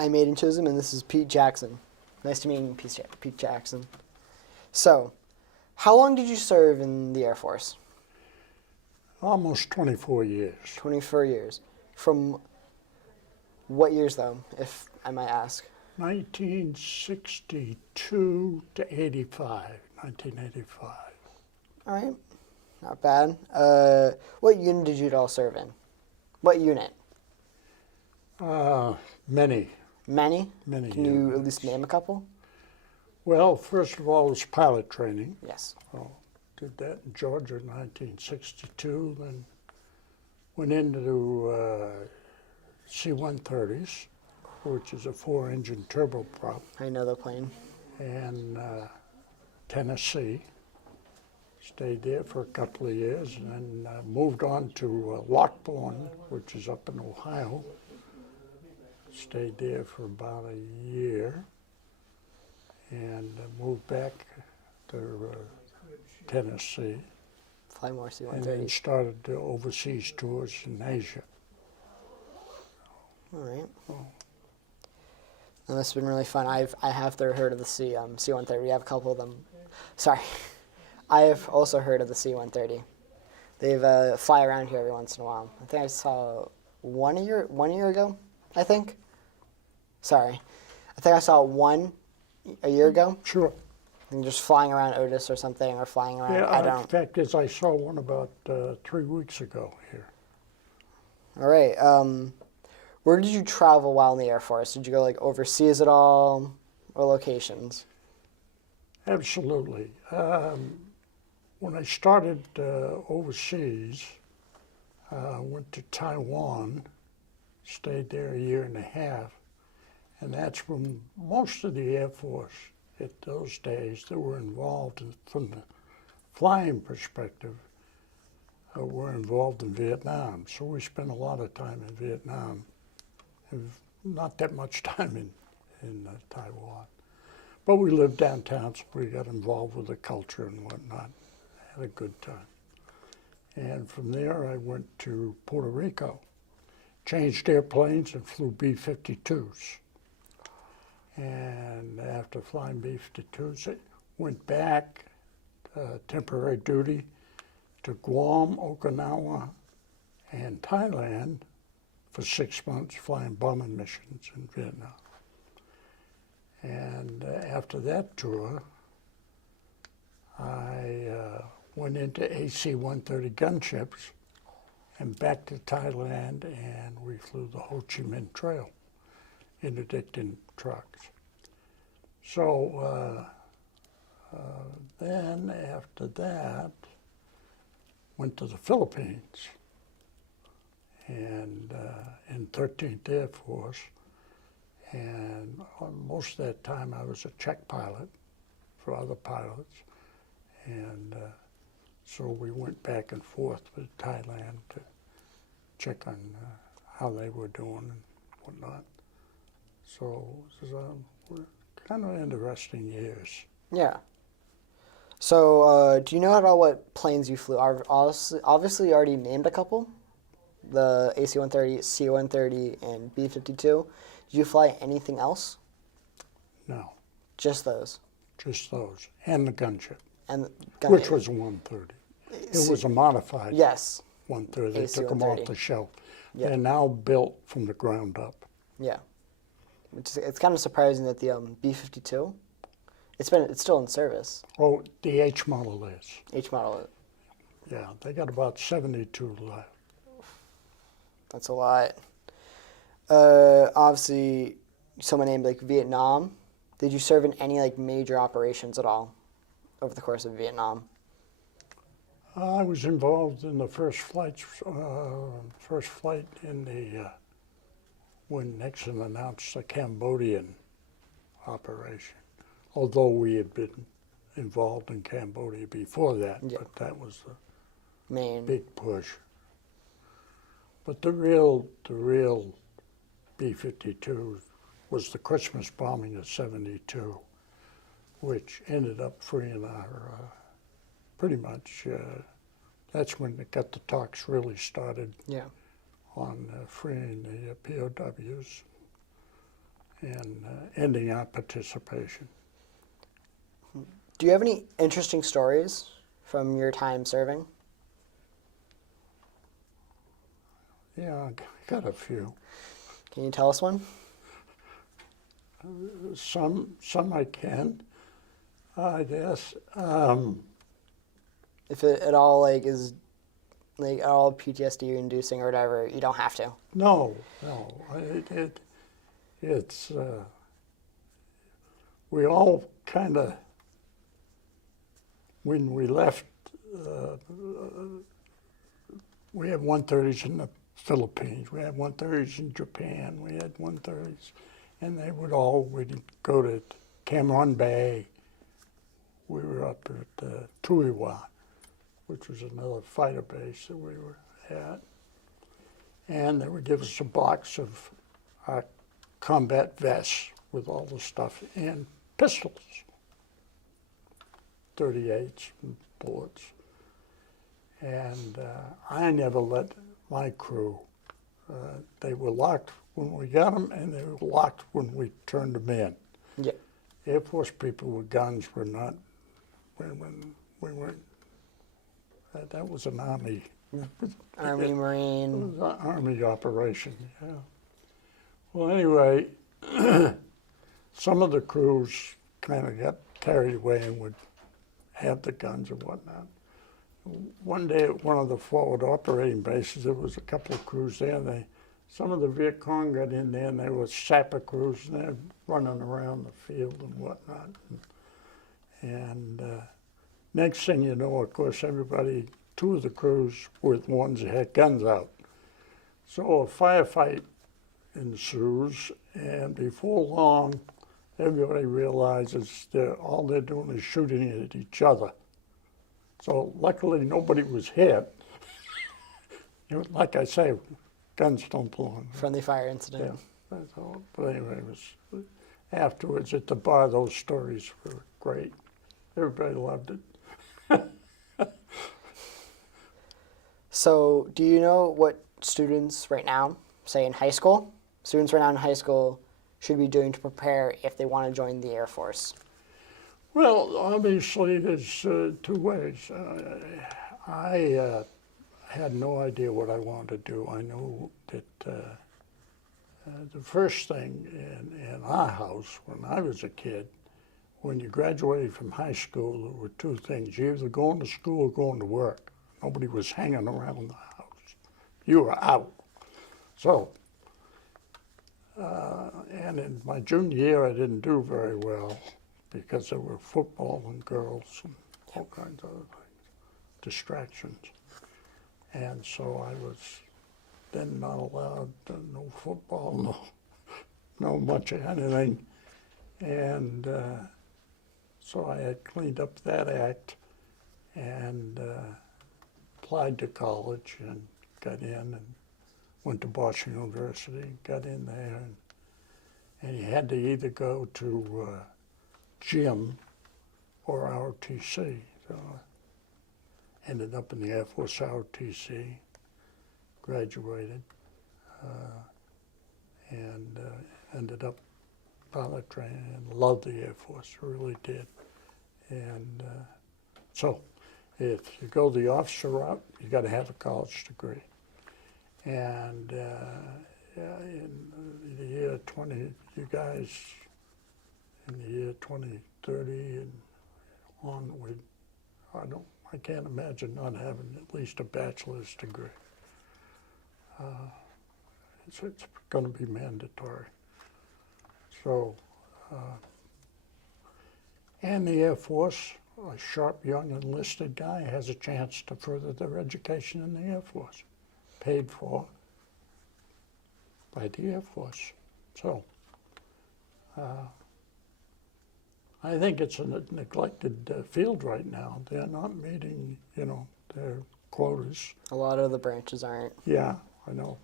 I'm Aiden Chisholm, and this is Pete Jackson. Nice to meet you, Pete Jackson. So, how long did you serve in the Air Force? Almost 24 years. 24 years. From what years, though, if I might ask? 1962 to 1985. All right, not bad. What unit did you all serve in? What unit? Many. Many? Many Can you units. at least name a couple? Well, first of all, it was pilot training. Yes. Did that in Georgia in 1962, then went into C-130s, which is a 4-engine turboprop, I know the plane. and Tennessee. Stayed there for a couple of years, and then moved on to Lockbourne, which is up in Ohio. Stayed there for about a year, and moved back to Tennessee, Fly more and then C-130. started the overseas tours in Asia. All right. And this has been really fun. I have heard of the C-130. We have a couple of them. Sorry. I have also heard of the C-130. They've fly around here every once in a while. I think I saw one year ago, I think. Sorry. I think I saw one a year ago. Sure. And just flying around Otis or something, or flying around, Yeah, I in don't. fact, as I saw one about 3 weeks ago here. All right. Where did you travel while in the Air Force? Did you go like overseas at all, or locations? Absolutely. When I started overseas, went to Taiwan, stayed there a year and a half, and that's when most of the Air Force at those days that were involved from the flying perspective were involved in Vietnam. So we spent a lot of time in Vietnam, and not that much time in Taiwan. But we lived downtown, so we got involved with the culture and whatnot. Had a good time. And from there, I went to Puerto Rico, changed airplanes and flew B-52s. And after flying B-52s, I went back, temporary duty, to Guam, Okinawa, and Thailand for 6 months, flying bombing missions in Vietnam. And after that tour, I went into AC-130 gunships and back to Thailand, and we flew the Ho Chi Minh Trail, interdicting trucks. So then after that, went to the Philippines, and in 13th Air Force, and most of that time I was a check pilot for other pilots, and so we went back and forth with Thailand to check on how they were doing and whatnot. So it was kind of interesting years. Yeah. So, do you know at all what planes you flew? Obviously, you already named a couple, the AC-130, C-130, and B-52. Did you fly anything else? No, Just those? just those, and the gunship, And which was a 130. It was a modified Yes. 130. They took them off AC-130. the shelf. Yeah. They're now built from the ground up. Yeah. It's kind of surprising that the B-52, it's still in service. Oh, the H model is. H model, Yeah, they got about 72 left. that's a lot. Obviously, someone named like Vietnam. Did you serve in any like major operations at all over the course of Vietnam? I was involved in the first flight in the when Nixon announced the Cambodian operation. Although we had been involved in Cambodia before that, Yeah. but that was the Maine. big push. But the real B-52 was the Christmas bombing of '72, which ended up freeing our, pretty much, that's when the talks really started Yeah. on freeing the POWs. and ending our participation. Do you have any interesting stories from your time serving? Yeah, I got a few. Can you tell us one? Some I can, I guess. If it at all like is like at all PTSD inducing or whatever, you don't have to. No. It's we all kind of, when we left, we had 130s in the Philippines, we had 130s in Japan, we had 130s, and we'd go to Cameron Bay. We were up at Tuiwa, which was another fighter base that we were at. And they would give us a box of combat vests with all the stuff and pistols, 38s and bullets. And I never let my crew, they were locked when we got them and they were locked when we turned them in. Yeah. Air Force people with guns were not, when we weren't, that was an Army. Army, It Marine. was an Army operation, yeah. Well, anyway, some of the crews kind of got carried away and would have the guns and whatnot. One day at one of the forward operating bases, there was a couple of crews there. Some of the Viet Cong got in there and they were sapper crews and they're running around the field and whatnot. And next thing you know, of course, two of the crews were the ones that had guns out. So a firefight ensues, and before long, everybody realizes that all they're doing is shooting at each other. So luckily, nobody was hit. Like I say, guns don't belong. Friendly fire incident. Yeah, that's all. But anyway, afterwards at the bar, those stories were great. Everybody loved it. So, do you know what students right now, say in high school, should be doing to prepare if they want to join the Air Force? Well, obviously, there's two ways. I had no idea what I wanted to do. I knew that the first thing in our house when I was a kid, when you graduated from high school, there were two things. You either going to school or going to work. Nobody was hanging around the house. You were out. So, and in my junior year, I didn't do very well because there were football and girls and all kinds of other things, distractions. And so I was then not allowed no football, no much of anything. And so I had cleaned up that act and applied to college and got in and went to Boston University, got in there, and you had to either go to gym or ROTC. So I ended up in the Air Force ROTC, graduated, and ended up pilot training and loved the Air Force, really did. And so if you go the officer route, you got to have a college degree. And in the year 20, you guys, in the year 2030 and onward, I can't imagine not having at least a bachelor's degree. It's going to be mandatory. So, and the Air Force, a sharp young enlisted guy has a chance to further their education in the Air Force, paid for by the Air Force. So, I think it's a neglected field right now. They're not meeting, their quotas. A lot of the branches aren't. Yeah, I know.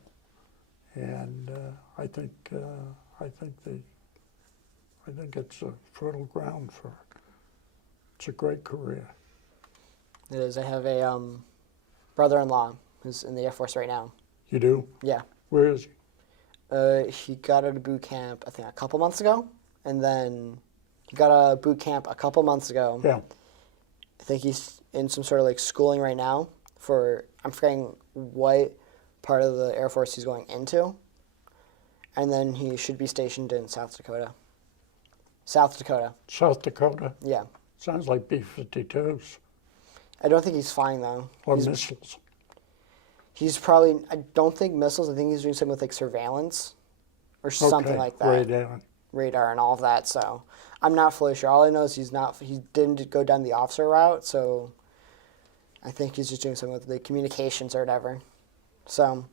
And I think it's a fertile ground for it. It's a great career. It is. I have a brother-in-law who's in the Air Force right now. You do? Yeah. Where is he? He got out of boot camp, I think, a couple months ago. And then he got out of boot camp a couple months ago. Yeah. I think he's in some sort of like schooling right now for, I'm forgetting what part of the Air Force he's going into. And then he should be stationed in South Dakota. South Dakota. South Dakota. Yeah. Sounds like B-52s I don't think he's flying though. or missiles. He's probably, I don't think missiles, I think he's doing something with like surveillance or something Okay, like that. radar. Radar and all of that, so I'm not fully sure. All I know is he didn't go down the officer route, so I think he's just doing something with the communications or whatever. So,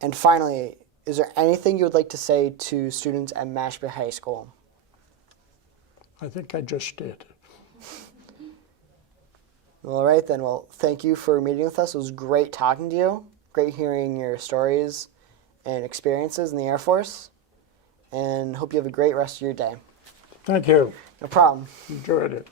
and finally, is there anything you would like to say to students at Mashpee High School? I think I just did. All right then, well, thank you for meeting with us. It was great talking to you. Great hearing your stories and experiences in the Air Force. And hope you have a great rest of your day. Thank you. No problem. Enjoyed it.